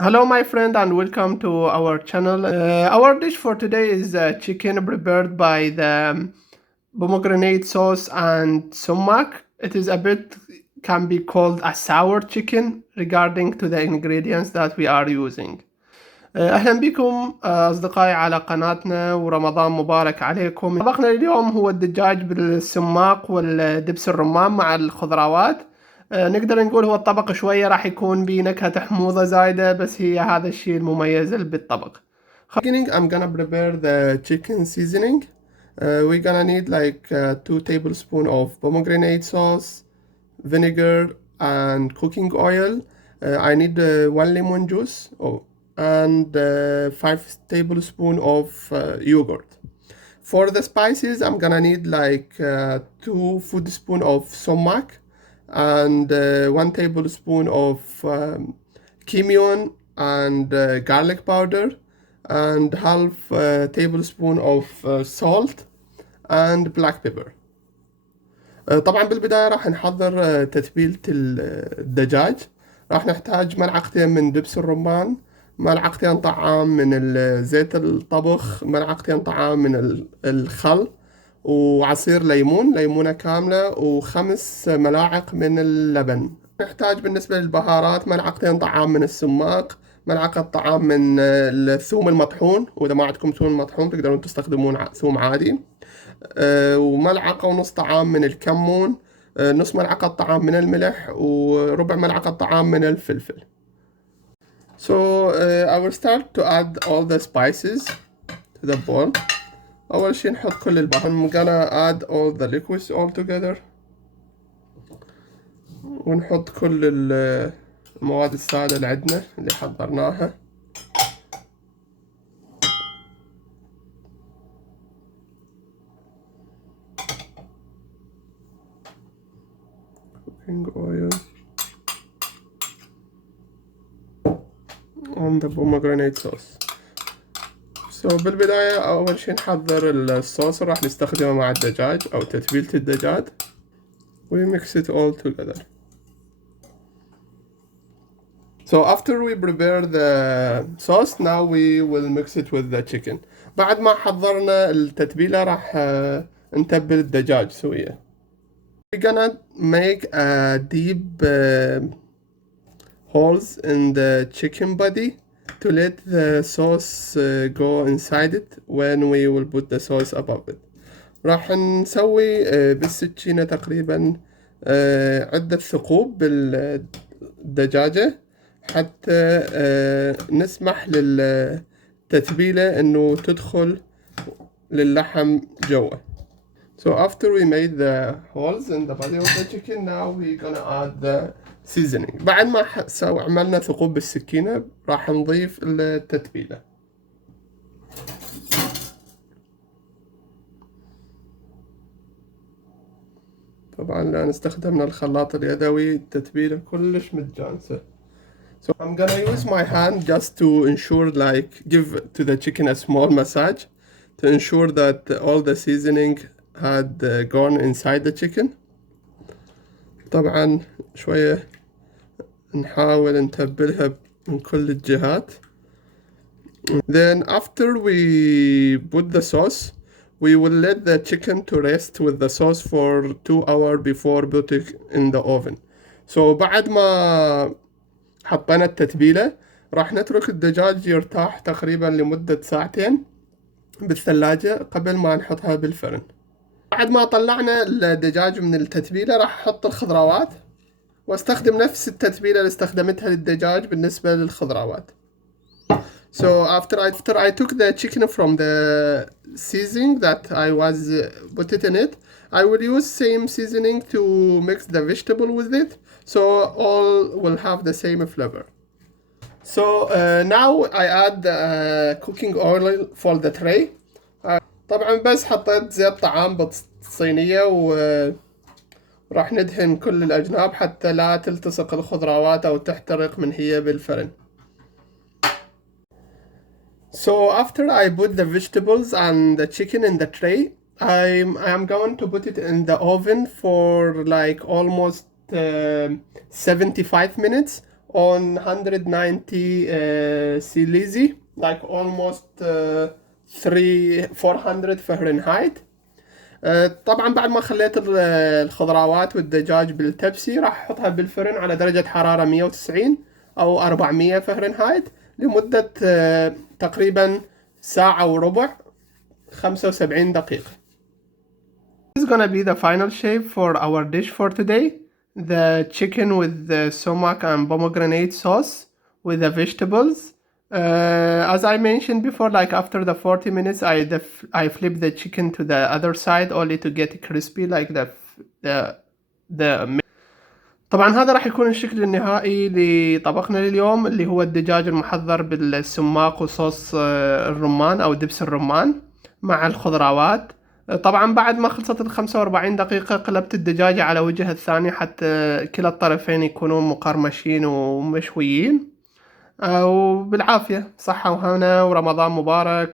Hello, my friend, and welcome to our channel. Our dish for today is chicken prepared by the pomegranate sauce and sumac. It is a bit can be called a sour chicken regarding to the ingredients that we are using. أهلا بكم أصدقائي على قناتنا ورمضان مبارك عليكم. طبقنا اليوم هو الدجاج بالسماق والدبس الرمان مع الخضروات. نقدر نقول هو الطبق شوية راح يكون بنكهة حموضة زايدة، بس هي هذا الشيء المميز بالطبق. Beginning, I'm gonna prepare the chicken seasoning. We're gonna need like 2 tablespoons of pomegranate sauce, vinegar, and cooking oil. I need 1 lemon juice. And 5 tablespoons of yogurt. For the spices, I'm gonna need like 2 food spoon of sumac and 1 tablespoon of cumin and garlic powder and half tablespoon of salt and black pepper. طبعا بالبداية راح نحضر تتبيلة الدجاج. راح نحتاج ملعقتين من دبس الرمان، ملعقتين طعام من زيت الطبخ، ملعقتين طعام من الخل، وعصير ليمونة كاملة، و5 ملاعق من اللبن. نحتاج بالنسبة للبهارات ملعقتين طعام من السماق، ملعقة طعام من الثوم المطحون، وإذا ما عندكم ثوم مطحون تقدرون تستخدمون ثوم عادي، وملعقة ونص طعام من الكمون، نص ملعقة طعام من الملح، وربع ملعقة طعام من الفلفل. So I will start to add all the spices to the bowl. أول شي نحط كل البهارات. I'm gonna add all the liquids all together. ونحط كل المواد السائلة اللي عندنا اللي حضرناها. Cooking oil. On the pomegranate sauce. So بالبداية أول شي نحضر الصوص اللي راح نستخدمه مع الدجاج أو تتبيلة الدجاج. We mix it all together. So after we prepare the sauce, now we will mix it with the chicken. بعد ما حضرنا التتبيلة راح نتبل الدجاج سوية. We're gonna make a deep holes in the chicken body to let the sauce go inside it when we will put the sauce above it. راح نسوي بالسكينة تقريبا عدة ثقوب بالدجاجة حتى نسمح للتتبيلة انه تدخل للحم جوا. So after we made the holes in the body of the chicken, now we're gonna add the seasoning. بعد ما عملنا ثقوب بالسكينة راح نضيف التتبيلة. طبعا لأن استخدمنا الخلاط اليدوي التتبيلة كلش متجانسة. So I'm gonna use my hand just to ensure, like, give to the chicken a small massage to ensure that all the seasoning had gone inside the chicken. طبعا شوية نحاول نتبلها من كل الجهات. Then after we put the sauce, we will let the chicken to rest with the sauce for 2 hours before putting in the oven. So بعد ما حطينا التتبيلة راح نترك الدجاج يرتاح تقريبا لمدة 2 ساعتين بالثلاجة قبل ما نحطها بالفرن. بعد ما طلعنا الدجاج من التتبيلة راح احط الخضروات واستخدم نفس التتبيلة اللي استخدمتها للدجاج بالنسبة للخضروات. So after I took the chicken from the seasoning that I was put it in it, I will use same seasoning to mix the vegetable with it, so all will have the same flavor. So now I add the cooking oil for the tray. طبعا بس حطيت زيت طعام بالصينية وراح ندهن كل الأجناب حتى لا تلتصق الخضروات أو تحترق من هي بالفرن. So after I put the vegetables and the chicken in the tray, I'm going to put it in the oven for like almost 75 minutes on 190 Celsius, like almost 400 Fahrenheit. طبعا بعد ما خليت الخضروات والدجاج بالتبسي راح احطها بالفرن على درجة حرارة 190 او 400 فahrenheit لمدة تقريبا ساعة وربع، 75 دقيقة. This is gonna be the final shape for our dish for today. The chicken with the sumac and pomegranate sauce with the vegetables. As I mentioned before, like after the 40 minutes, I flip the chicken to the other side only to get it crispy like the. طبعا هذا راح يكون الشكل النهائي لطبقنا لليوم، اللي هو الدجاج المحضر بالسماق وصوص الرمان او دبس الرمان مع الخضروات. طبعا بعد ما خلصت 45 دقيقة قلبت الدجاجة على وجهها الثاني حتى كلا الطرفين يكونون مقرمشين ومشويين. وبالعافية، صحة وهنا ورمضان مبارك.